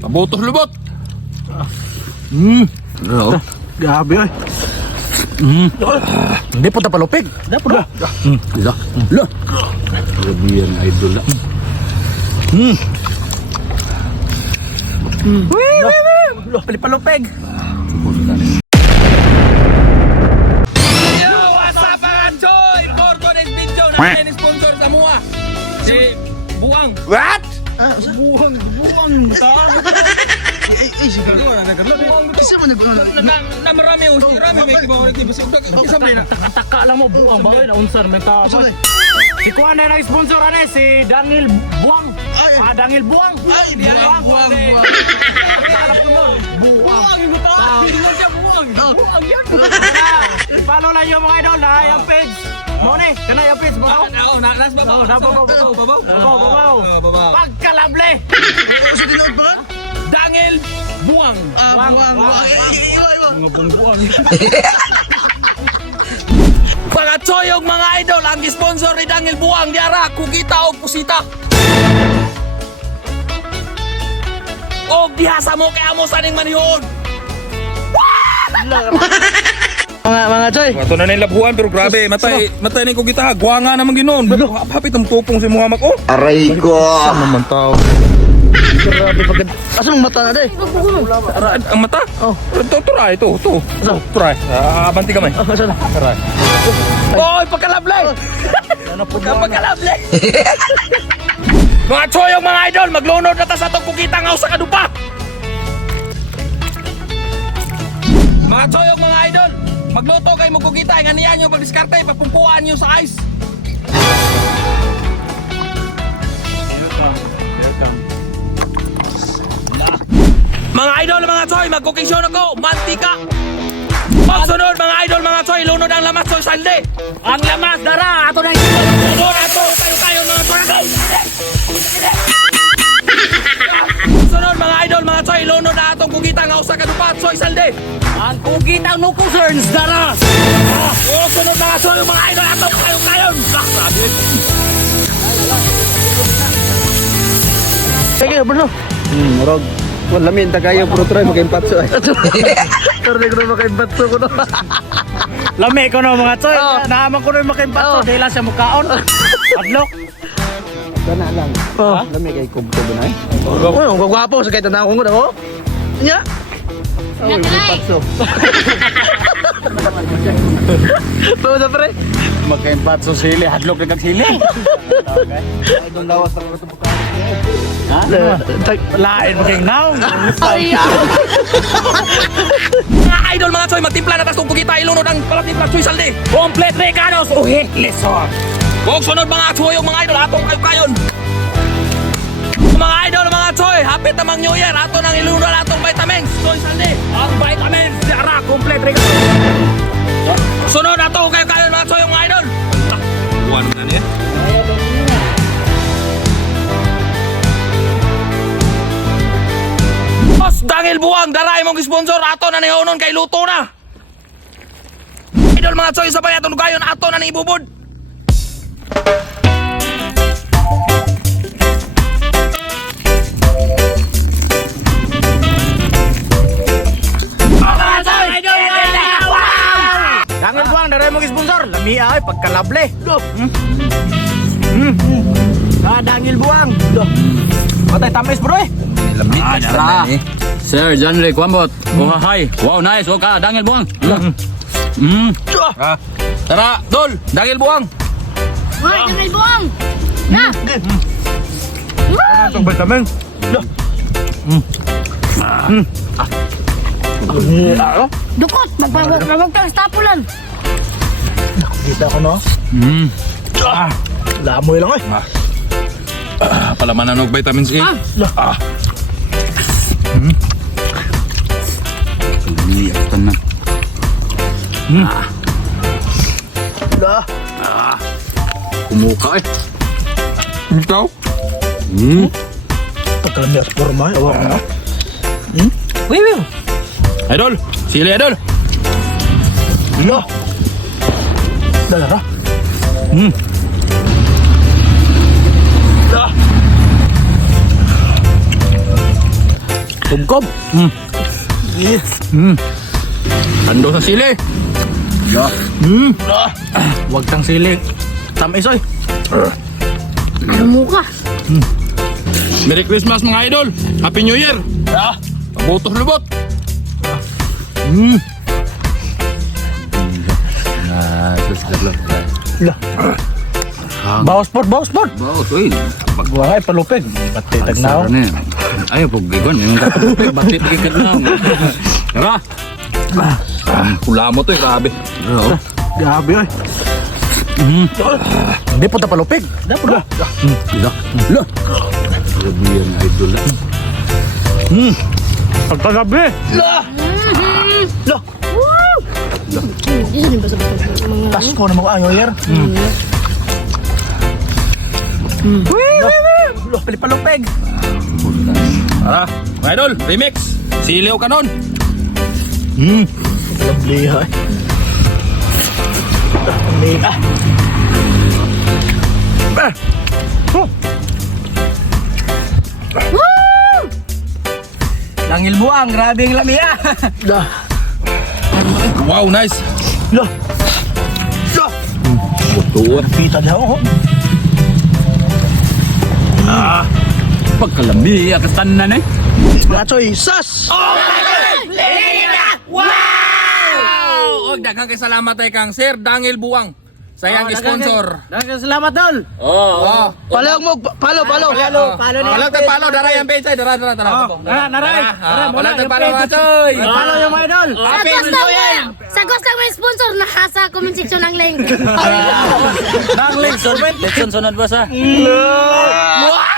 Pabutos lubot. Oo. Grabe ay. Hindi po tapalupig. Dapat na. Ila. Ila. Grabe yan, idol. Palipalupeg. Yo, what's up mga Choy? For today's video, natin sponsor sa mua. Si Buang. What? Buang ta. Sige. Kisa man Na marami may kibawalik ni Basi. Isa ba na? taka lang mo buang ba na unsar men ta. Si kuan na nag-sponsor ane si Daniel Buang. Daniel Buang. Buang. Buang mo ta. Hindi siya buang. Buang yan. Follow lang yung mga idol na yung page. Mo ni, kana yung page mo. Nas babaw. Pagkalable. Sa tinood ba? Daniel Buang. Buang. Mga buang. Mga Choyog mga idol, ang sponsor ni Daniel Buang diara kugita o pusita. O bihasa mo kay amo saning manihon. Mga Choy. Wato na nila buwan pero grabe, matay ni kugita, guwanga naman ginon. Hapit ang tupong si Muhammad. Oh, Aray ko. naman tao. Grabe pagod. Asang mata na day? Ang mata? Oh. Turay, ito. Turay. Abanti kamay. Asan? Turay. Oy, pagkalable! Pagkalable! Mga Choyong mga idol, maglunod na ta sa itong kukita nga sa kadupa! Mga Choyong mga idol, magluto kayo mo kukita, inganihan nyo pag-diskarte, papumpuan nyo sa ice. Mga idol, mga Choy, mag-cooking show na ko, mantika! Pagsunod mga idol, mga Choy, lunod ang lamas Choy Salde! Ang lamas, dara! Ato na yung lunod! Ato! Tayo mga Choy! Sunod mga idol, mga Choy, lunod na atong kugita nga usa kadupat Choy Salde! Ang kugita no concerns, dara! Sunod mga Choy, mga idol, atong kayon! Sabi! Sige, bro. Murag. Wala min tagayo pro try magempatso. Sorry ko na makaibatso ko na. Lami ko na mga Choy. Naaman ko na makaibatso. Dahil lang siya mukhaon. Adlok. Kana lang. Lami kay kubto ba nay? Oh, ang gwapo sa kahit na ako na oh. Nya. Oh, magempatso. Bawa na pre. Magempatso sili, hadlok na kag sili. Okay. Idol lawas ta ko buka. Lain mo kayong naong. Mga idol, mga Choy, magtimpla na tas kung kugita ilunod ang palatimpla Choy Salde! Complete Recados o Hitlesor! Kung sunod mga Choy, mga idol, atong kayon! Mga idol, mga Choy, hapit namang New Year, ato nang ilunod atong vitamins Choy Salde! Ang vitamins, diara, complete Recados! Sunod ato kayon mga Choy, mga idol! Buwan na niya. Boss Daniel Buang, daray mong sponsor ato na nihonon kay luto na. Idol mga Choy, sabay atong gayon ato na ni ibubod. Daniel Buang, daray mo sponsor. Lami ay pagkalable. Daniel Buang. Matay tamis bro eh. Lamit Dara. Sir John Ray Kwambot. Oh, hi. Wow, nice. Okay, Daniel Buang. Tara, Dol, Daniel Buang. Wah, Daniel Buang. Na. Atong vitamin. Dukot, magpagod kang stapulan. Kita ko no. Lamoy lang eh. Palamanan og vitamins A. Ini tenang. Kumuka eh. Ikaw? Pagkalam niya sa forma eh. Awak na. Wiwi. Idol, sili idol. Lo. Dala. Kumkob. Ando sa sili. Wag tang sili. Tamis oy. Ano mo ka? Merry Christmas mga idol. Happy New Year. Pabutos lubot. Bawas pot, bawas pot. Baos, uy. Wangay palupig. Pati tagnaw. Ay, pagkigon. Yung kapatupig. Bakit pagkikadnaw? Tara. Pula mo to grabe. Grabe oy. Hindi po ta palupig. Dapat ba? Lo. Grabe yan, idol. Pagkagabi. Hindi ba sa mga... Pasko na mo ayo yer. Palipalupig. Tara, mga idol, remix. Siliw ka nun. Lihay. Langil buang, grabe ang lamia. Wow, nice. Tuwa, pita daw. Pagkalami, akastan na eh. Machoy, sas! Og daghang kay salamat ay kang Sir Dangil Buang. Sayang sponsor. Salamat dol. Oh. Palo mo, palo. Palo tayo palo, daray ang page ay dara. Naray. Palo tayo palo mga choy. Palo yung mga idol. Happy New Year. Sa gusto may sponsor, nasa comment section ng link. Nang link, sorben. Let's sunod ba sa? Wow!